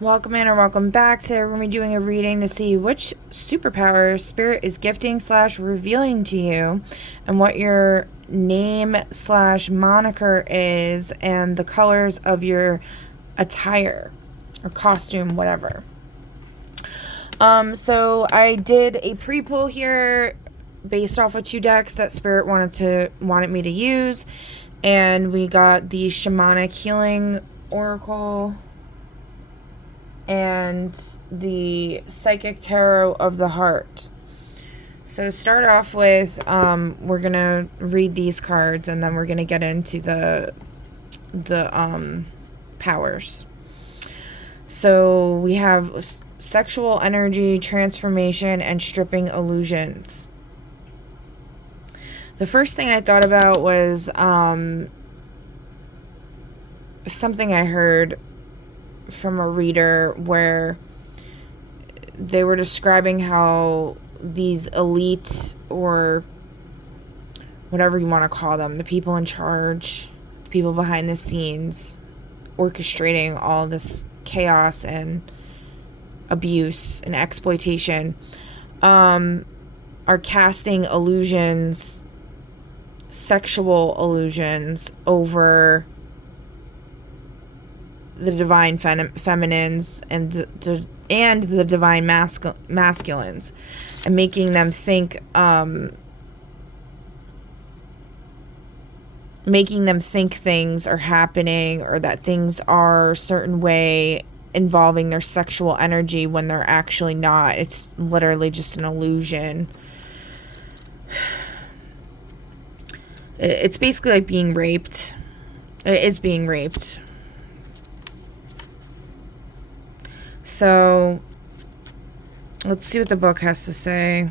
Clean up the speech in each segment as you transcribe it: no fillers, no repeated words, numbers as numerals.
Welcome in or welcome back. Today we're going to be doing a reading to see which superpower Spirit is gifting / revealing to you and what your name / moniker is and the colors of your attire or costume, whatever. So I did a pre-pull here based off of 2 decks that Spirit wanted me to use, and we got the Shamanic Healing Oracle and the Psychic Tarot of the Heart. So to start off with, we're going to read these cards, and then we're going to get into the powers. So we have sexual energy, transformation, and stripping illusions. The first thing I thought about was something I heard from a reader where they were describing how these elite, or whatever you want to call them, the people in charge, the people behind the scenes orchestrating all this chaos and abuse and exploitation, are casting illusions, sexual illusions, over the divine feminines and the divine masculines, and making them think things are happening, or that things are a certain way involving their sexual energy when they're actually not. It's literally just an illusion. It's basically like being raped. It is being raped. So, let's see what the book has to say.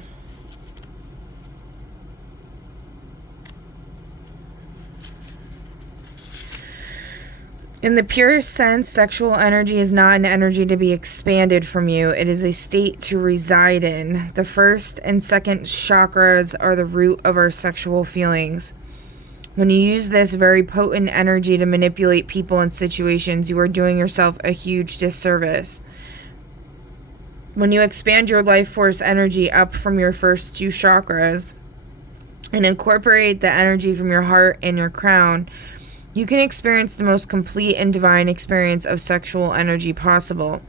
In the purest sense, sexual energy is not an energy to be expanded from you. It is a state to reside in. The first and second chakras are the root of our sexual feelings. When you use this very potent energy to manipulate people and situations, you are doing yourself a huge disservice. When you expand your life force energy up from your first 2 chakras and incorporate the energy from your heart and your crown, you can experience the most complete and divine experience of sexual energy possible.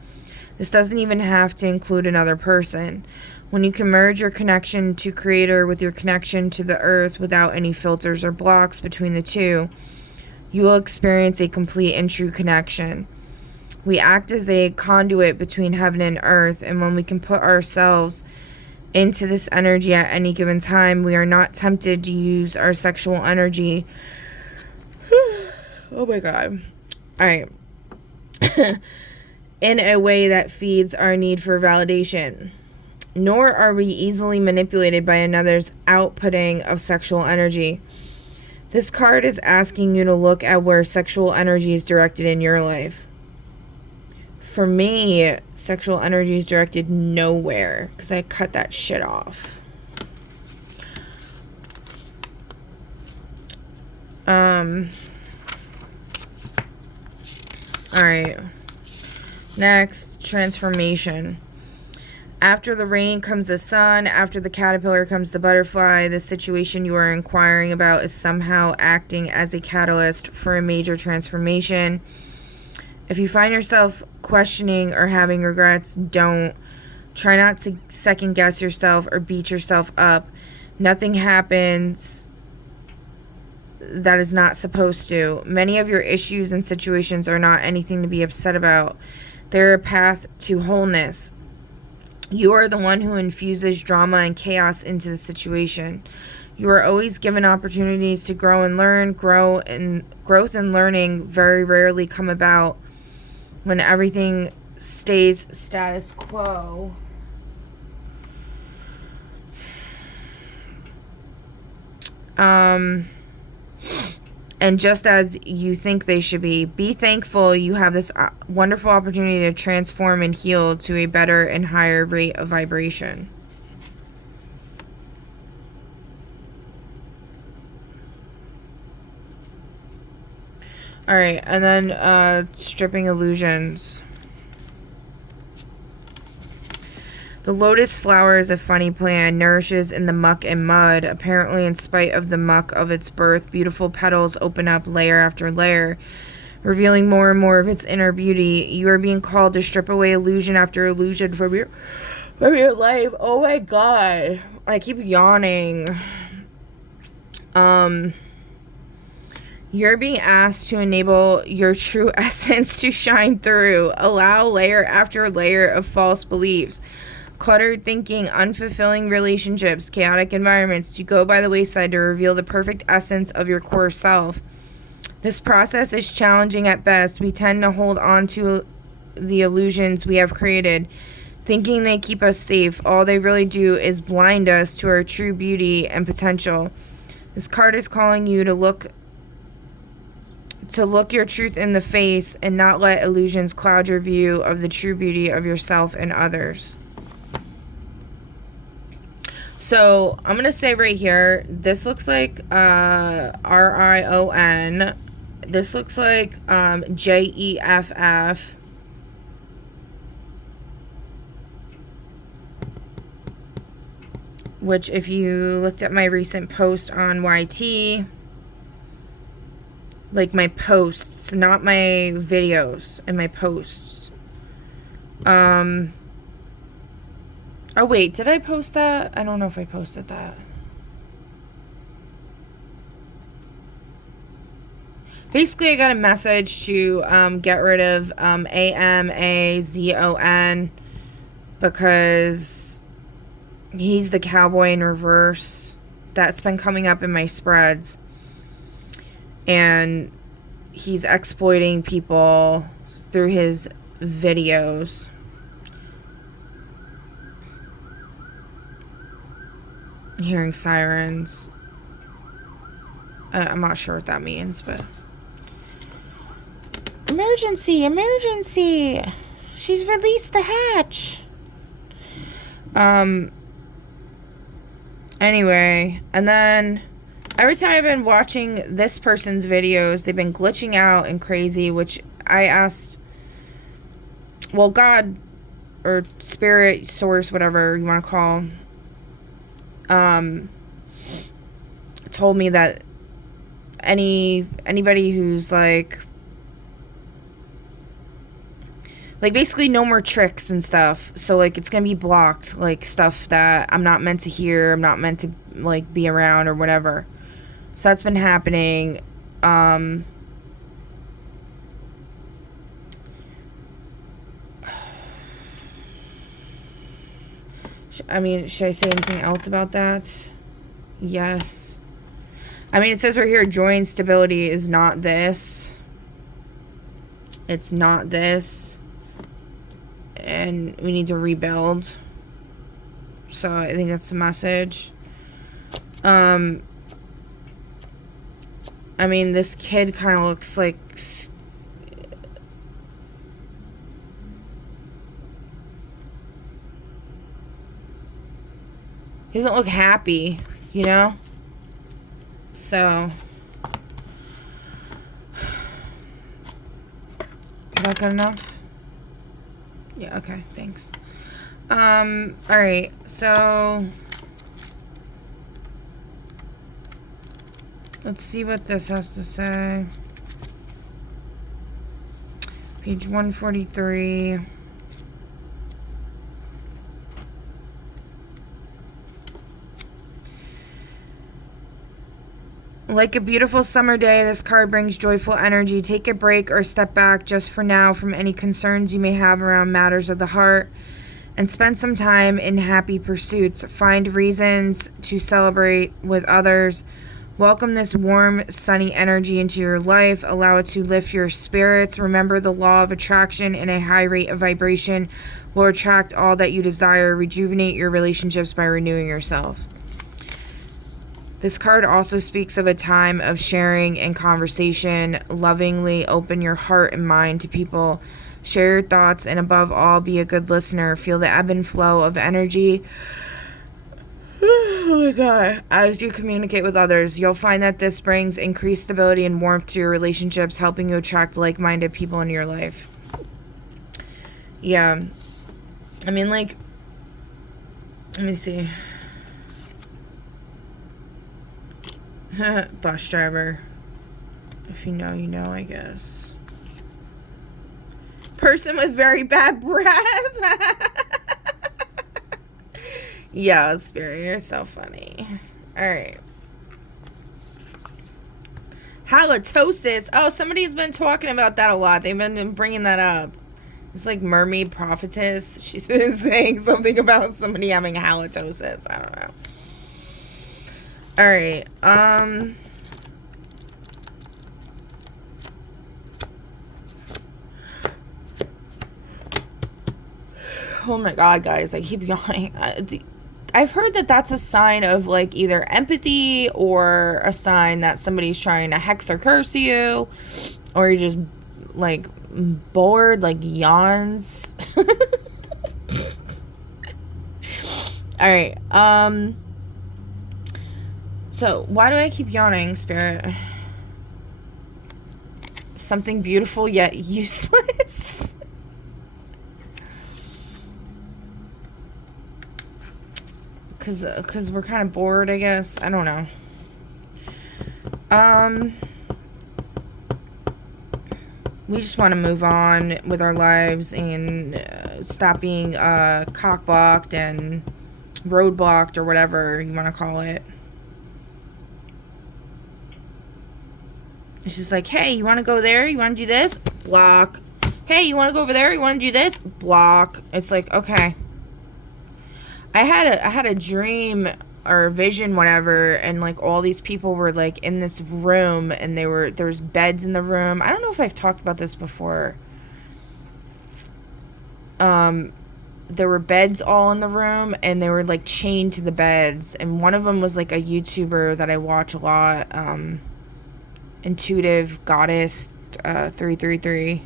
This doesn't even have to include another person. When you can merge your connection to Creator with your connection to the earth without any filters or blocks between the two, you will experience a complete and true connection. We act as a conduit between heaven and earth, and when we can put ourselves into this energy at any given time, we are not tempted to use our sexual energy. Oh my God. All right. In a way that feeds our need for validation. Nor are we easily manipulated by another's outputting of sexual energy. This card is asking you to look at where sexual energy is directed in your life. For me, sexual energy is directed nowhere, because I cut that shit off. Alright. Next, transformation. After the rain comes the sun. After the caterpillar comes the butterfly. The situation you are inquiring about is somehow acting as a catalyst for a major transformation. If you find yourself questioning or having regrets, don't. Try not to second guess yourself or beat yourself up. Nothing happens that is not supposed to. Many of your issues and situations are not anything to be upset about. They're a path to wholeness. You are the one who infuses drama and chaos into the situation. You are always given opportunities to grow and learn. Growth and learning very rarely come about when everything stays status quo. And just as you think they should be thankful you have this wonderful opportunity to transform and heal to a better and higher rate of vibration. Alright, and then stripping illusions. The lotus flower is a funny plant, nourishes in the muck and mud. Apparently, in spite of the muck of its birth, beautiful petals open up layer after layer, revealing more and more of its inner beauty. You are being called to strip away illusion after illusion from your life. Oh my god. I keep yawning. You're being asked to enable your true essence to shine through. Allow layer after layer of false beliefs, cluttered thinking, unfulfilling relationships, chaotic environments to go by the wayside to reveal the perfect essence of your core self. This process is challenging at best. We tend to hold on to the illusions we have created, thinking they keep us safe. All they really do is blind us to our true beauty and potential. This card is calling you to look your truth in the face and not let illusions cloud your view of the true beauty of yourself and others. So I'm going to say right here, this looks like RION. This looks like JEFF. Which, if you looked at my recent post on YT, like my posts, not my videos, and my posts. Oh wait, did I post that? I don't know if I posted that. Basically, I got a message to get rid of AMAZON because he's the cowboy in reverse. That's been coming up in my spreads. And he's exploiting people through his videos. Hearing sirens. I'm not sure what that means, but... Emergency! Emergency! She's released the hatch! Anyway, and then... Every time I've been watching this person's videos, they've been glitching out and crazy, which I asked... Well, God, or Spirit, Source, whatever you want to call... told me that anybody who's like basically no more tricks and stuff, so like it's gonna be blocked, like stuff that I'm not meant to hear, I'm not meant to like be around or whatever. So that's been happening. I mean, should I say anything else about that? Yes. I mean, it says right here, joy and stability is not this. It's not this. And we need to rebuild. So I think that's the message. I mean, this kid kind of looks like... He doesn't look happy, you know? So... Is that good enough? Yeah, okay, thanks. Alright, so... Let's see what this has to say. Page 143. Like a beautiful summer day, this card brings joyful energy. Take a break or step back just for now from any concerns you may have around matters of the heart and spend some time in happy pursuits. Find reasons to celebrate with others. Welcome this warm, sunny energy into your life. Allow it to lift your spirits. Remember the law of attraction, and a high rate of vibration will attract all that you desire. Rejuvenate your relationships by renewing yourself. This card also speaks of a time of sharing and conversation. Lovingly open your heart and mind to people. Share your thoughts, and above all, be a good listener. Feel the ebb and flow of energy. Oh my God. As you communicate with others, you'll find that this brings increased stability and warmth to your relationships, helping you attract like-minded people into your life. Yeah. I mean, like, Let me see. Bus driver. If you know, you know, I guess. Person with very bad breath. Yeah, Spirit, you're so funny. Alright. Halitosis. Oh, somebody's been talking about that a lot. They've been bringing that up. It's like mermaid prophetess. She's saying something about somebody having halitosis. I don't know. Alright. Oh my god, guys. I keep yawning. I've heard that that's a sign of, like, either empathy or a sign that somebody's trying to hex or curse you. Or you're just, like, bored, like, yawns. Alright, so, why do I keep yawning, Spirit? Something beautiful yet useless? Because we're kind of bored, I guess. I don't know. We just want to move on with our lives and stop being cock-blocked and roadblocked or whatever you want to call it. It's just like, hey, you want to go there? You want to do this? Block. Hey, you want to go over there? You want to do this? Block. It's like, okay. I had a dream or a vision, whatever, and like all these people were like in this room, and there was beds in the room. I don't know if I've talked about this before. There were beds all in the room, and they were like chained to the beds, and one of them was like a YouTuber that I watch a lot, Intuitive Goddess 333.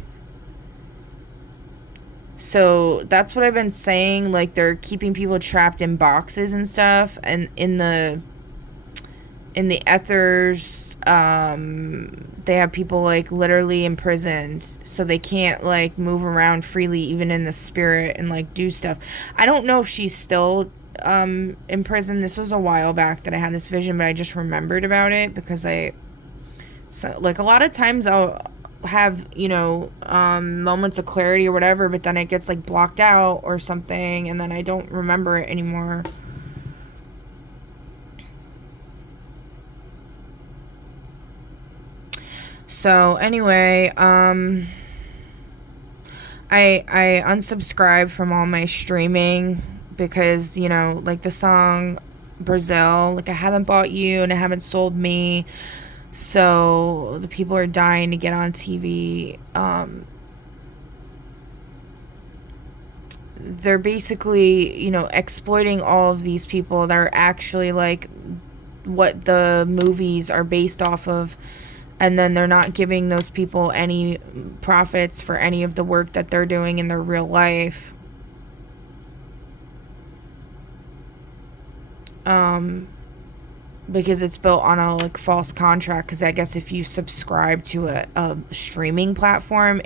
So that's what I've been saying, like they're keeping people trapped in boxes and stuff, and in the ethers, they have people like literally imprisoned, so they can't like move around freely even in the spirit and like do stuff. I don't know if she's still in prison. This was a while back that I had this vision, but I just remembered about it because so like a lot of times I'll have, you know, moments of clarity or whatever, but then it gets like blocked out or something, and then I don't remember it anymore. So anyway, I unsubscribed from all my streaming because, you know, like the song Brazil, like I haven't bought you and I haven't sold me. So the people are dying to get on TV. They're basically, you know, exploiting all of these people that are actually like what the movies are based off of. And then they're not giving those people any profits for any of the work that they're doing in their real life. Because it's built on a like false contract, because I guess if you subscribe to a streaming platform,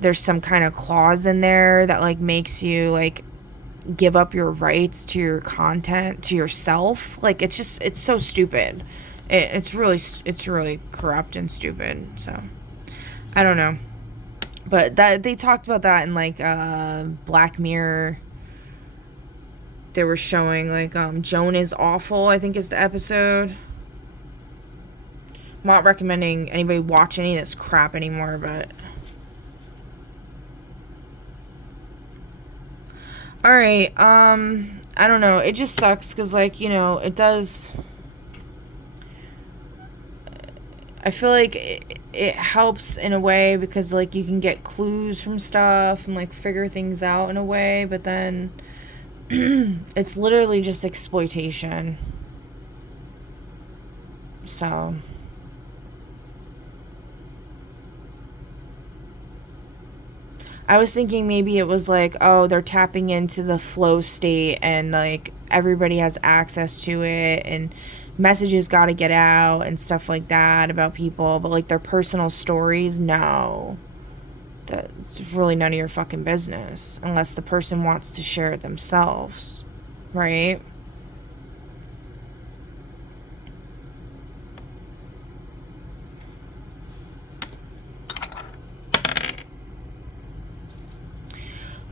there's some kind of clause in there that like makes you like give up your rights to your content to yourself. Like it's so stupid. It's really corrupt and stupid. So I don't know, but that they talked about that in like Black Mirror. They were showing like Joan is Awful, I think is the episode. I'm not recommending anybody watch any of this crap anymore, but alright, I don't know, it just sucks because like, you know, it does, I feel like it helps in a way because like you can get clues from stuff and like figure things out in a way, but then it's literally just exploitation. So I was thinking maybe it was like, oh, they're tapping into the flow state and like everybody has access to it and messages got to get out and stuff like that about people, but like their personal stories, no. That's really none of your fucking business unless the person wants to share it themselves. right?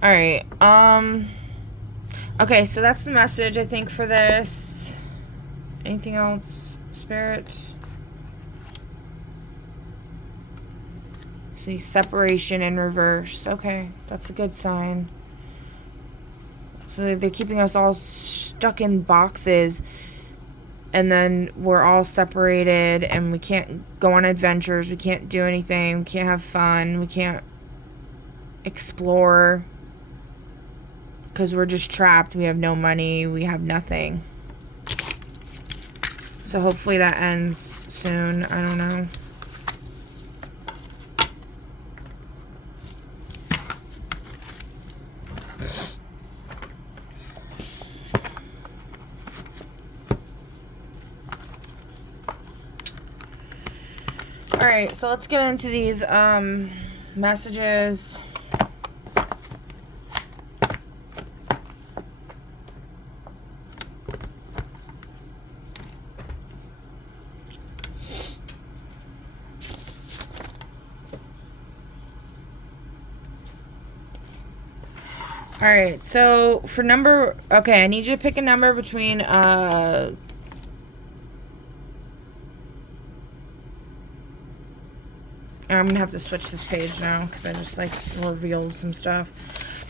All right. Okay, so that's the message, I think, for this. Anything else, Spirit? See, separation in reverse. Okay, that's a good sign. So they're keeping us all stuck in boxes, and then we're all separated, and we can't go on adventures, we can't do anything, we can't have fun, we can't explore, because we're just trapped. We have no money, we have nothing. So hopefully that ends soon. I don't know. Alright, so let's get into these messages. Alright, so for number... Okay, I need you to pick a number between... I'm gonna have to switch this page now because I just, like, revealed some stuff.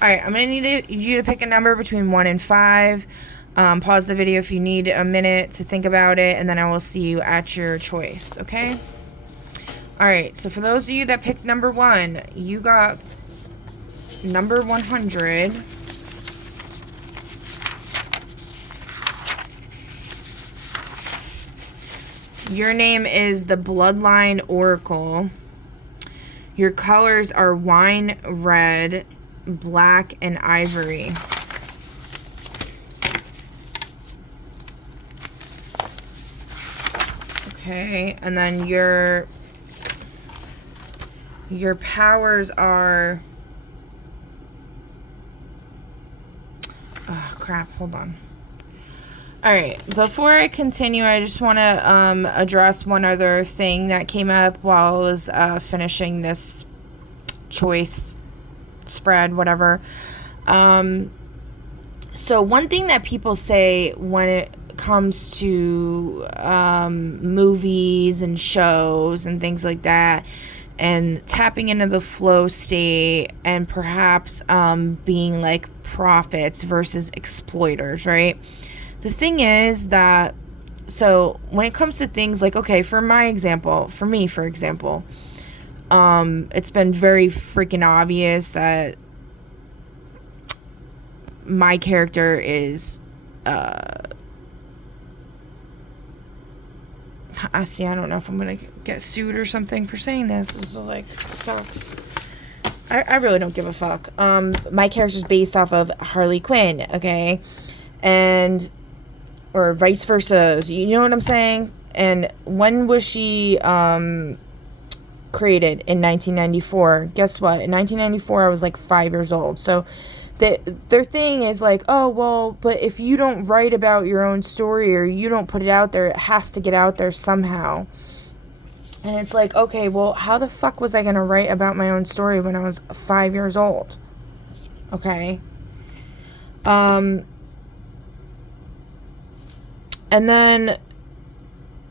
Alright, I'm gonna need you to pick a number between 1 and 5. Pause the video if you need a minute to think about it, and then I will see you at your choice, okay? Alright, so for those of you that picked number 1, you got... number 100. Your name is the Bloodline Oracle. Your colors are wine red, black, and ivory. Okay, and then your powers are... Oh, crap, hold on. Alright, before I continue, I just want to address one other thing that came up while I was finishing this choice spread, whatever. So one thing that people say when it comes to movies and shows and things like that, and tapping into the flow state, and perhaps being like prophets versus exploiters, right? The thing is that, so when it comes to things like, okay, for me, for example, it's been very freaking obvious that my character is, I don't know if I'm gonna get sued or something for saying this. This is like, sucks. I really don't give a fuck. My character's based off of Harley Quinn, okay? And, or vice versa. You know what I'm saying? And when was she, created? In 1994. Guess what? In 1994, I was like 5 years old. So, their thing is like, oh, well, but if you don't write about your own story or you don't put it out there, it has to get out there somehow. And it's like, okay, well, how the fuck was I going to write about my own story when I was 5 years old? Okay. And then,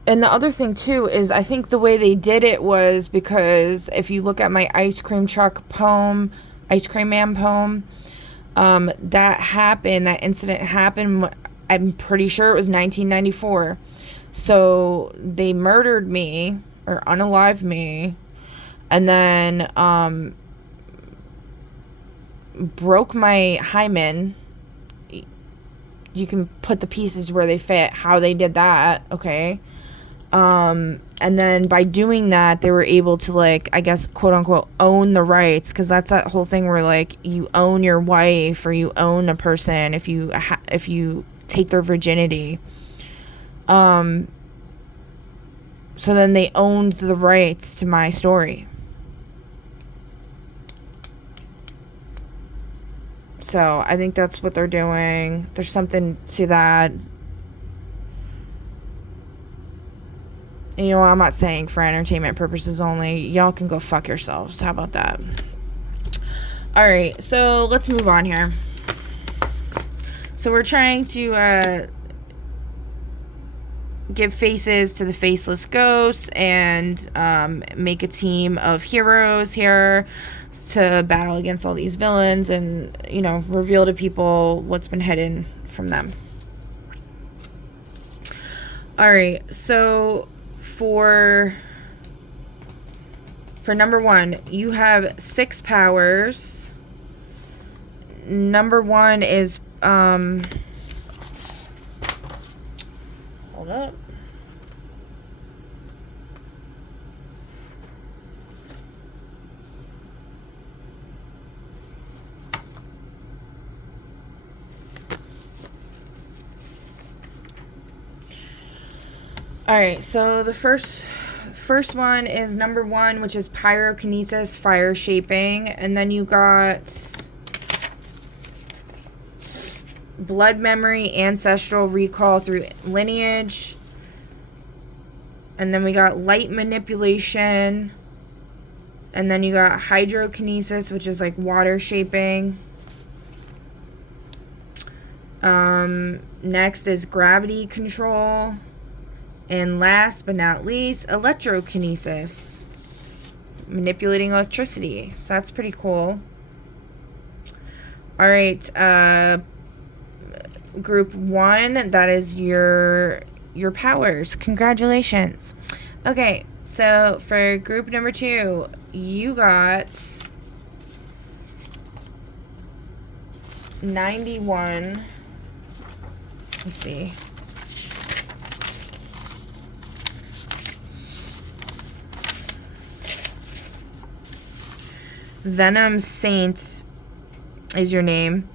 and the other thing too is I think the way they did it was because if you look at my Ice Cream Man poem, that incident happened, I'm pretty sure it was 1994. So they murdered me, or unalived me, and then broke my hymen. You can put the pieces where they fit, how they did that, okay? And then by doing that, they were able to, like, I guess, quote unquote, own the rights, because that's that whole thing where, like, you own your wife or you own a person if you take their virginity. So then they owned the rights to my story. So I think that's what they're doing. There's something to that. You know, I'm not saying for entertainment purposes only. Y'all can go fuck yourselves. How about that? Alright, so let's move on here. So we're trying to give faces to the faceless ghosts and make a team of heroes here to battle against all these villains and, you know, reveal to people what's been hidden from them. Alright, so for number 1, you have 6 powers. Number 1 is hold up. Alright, so the first one is number 1, which is pyrokinesis, fire shaping, and then you got blood memory, ancestral recall through lineage, and then we got light manipulation, and then you got hydrokinesis, which is like water shaping. Next is gravity control. And last but not least, electrokinesis, manipulating electricity. So that's pretty cool. All right, group 1, that is your powers. Congratulations. Okay, so for group number 2, you got 91. Let's see. Venom Saint is your name,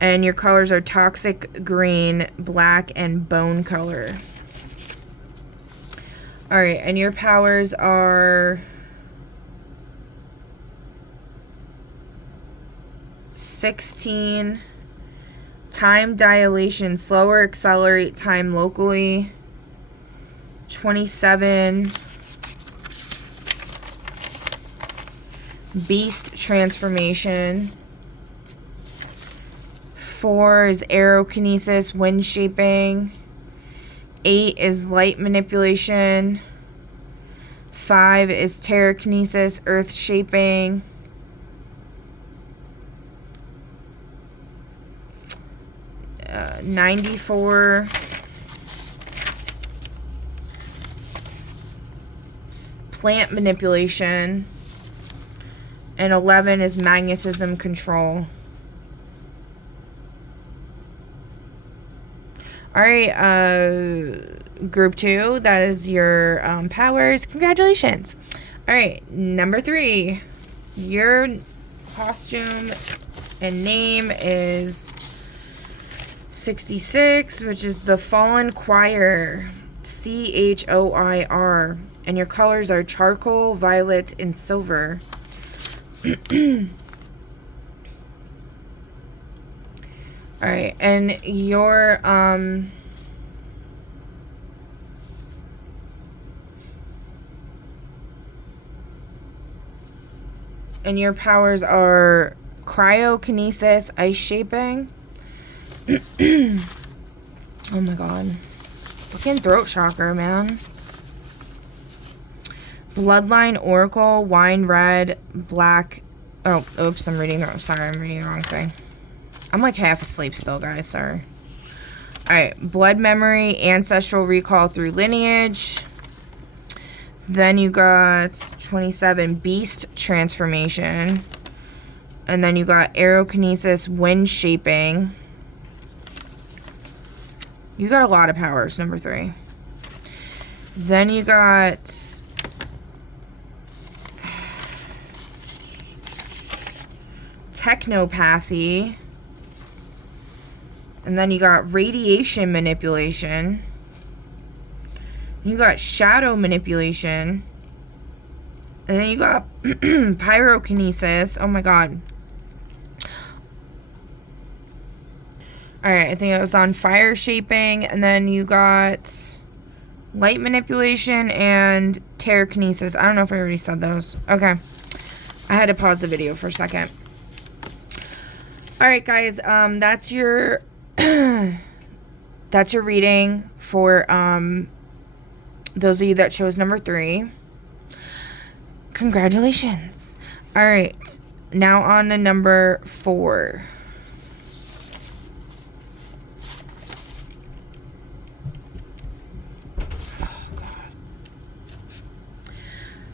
and your colors are toxic green, black, and bone color. Alright, and your powers are 16, time dilation, slower accelerate time locally, 27, beast transformation, 4 is aerokinesis, wind shaping, 8 is light manipulation, 5 is terrakinesis, earth shaping, 94 plant manipulation, and 11 is magnetism control. Alright, group 2, that is your powers. Congratulations. Alright, number 3, your costume and name is 66, which is the Fallen Choir, CHOIR, and your colors are charcoal, violet, and silver. Alright, and your powers are cryokinesis, ice shaping. Oh my god. Fucking throat chakra, man. Bloodline Oracle, wine red, black. Oh, oops, I'm reading the wrong thing. I'm like half asleep still, guys, sorry. Alright, blood memory, ancestral recall through lineage. Then you got 27, beast transformation. And then you got aerokinesis, wind shaping. You got a lot of powers, number 3. Then you got technopathy. And then you got radiation manipulation. You got shadow manipulation. And then you got pyrokinesis. Oh my god. Alright, I think it was on fire shaping, and then you got light manipulation and telekinesis. I don't know if I already said those. Okay. I had to pause the video for a second. Alright, guys, that's your that's your reading for those of you that chose number 3. Congratulations. Alright, now on to number 4.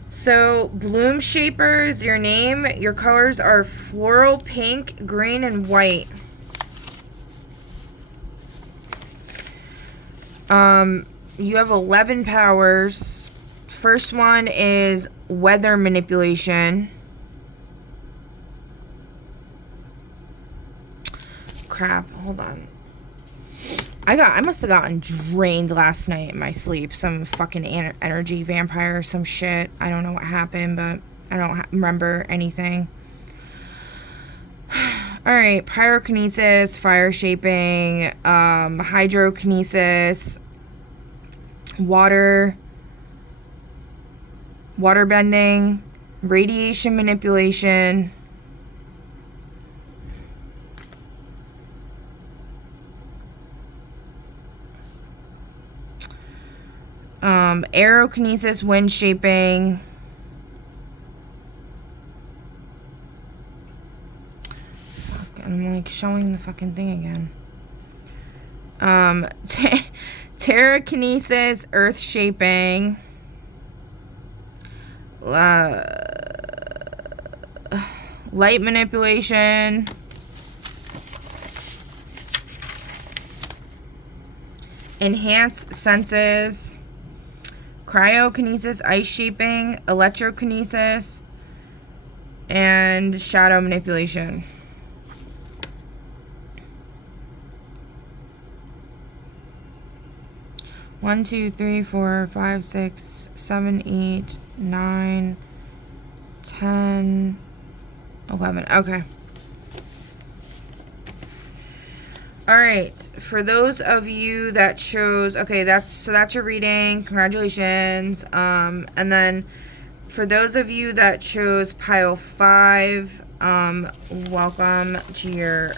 So, Bloom Shaper is your name. Your colors are floral, pink, green, and white. You have 11 powers. First one is weather manipulation. Crap, hold on. I must have gotten drained last night in my sleep. Some fucking energy vampire or some shit. I don't know what happened, but I don't remember anything. Alright, pyrokinesis, fire shaping, hydrokinesis, water bending, radiation manipulation, aerokinesis, wind shaping, fuck, I'm like showing the fucking thing again. Telekinesis, earth shaping, light manipulation, enhanced senses, cryokinesis, ice shaping, electrokinesis, and shadow manipulation. One, 2, 3, 4, 5, 6, 7, 8, 9, 10, 11. Okay. Alright, for those of you that chose, okay, that's your reading. Congratulations. And then for those of you that chose pile 5, welcome to your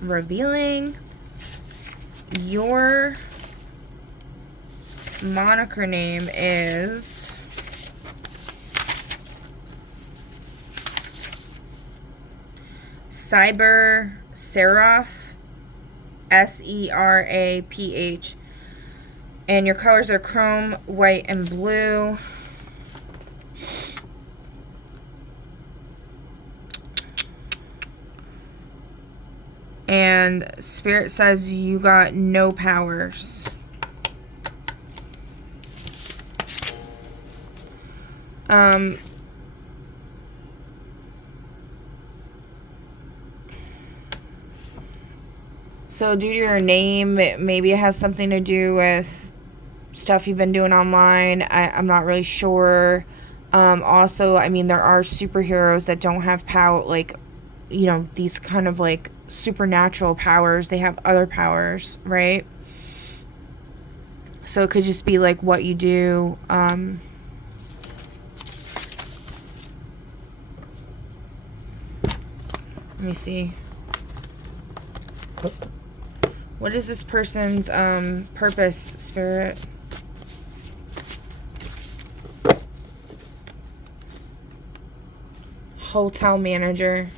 revealing. Your moniker name is Cyber Seraph, Seraph, and your colors are chrome, white, and blue. And Spirit says you got no powers. So due to your name, maybe it has something to do with stuff you've been doing online. I'm not really sure. Also, I mean, there are superheroes that don't have power, like, you know, these kind of like supernatural powers. They have other powers, right? So it could just be like what you do. Let me see. What is this person's purpose, Spirit? Hotel manager.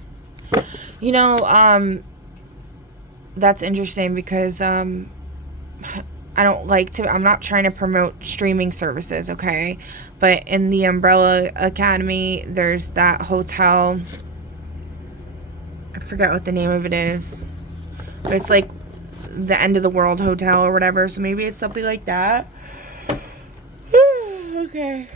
You know, that's interesting because I don't like to, I'm not trying to promote streaming services, okay? But in the Umbrella Academy, there's that hotel. I forget what the name of it is. But it's like the end of the world hotel or whatever, so maybe it's something like that. Okay.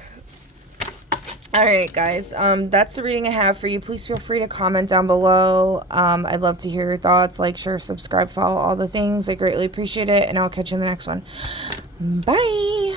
Alright, guys, that's the reading I have for you. Please feel free to comment down below. I'd love to hear your thoughts. Like, share, subscribe, follow, all the things. I greatly appreciate it, and I'll catch you in the next one. Bye!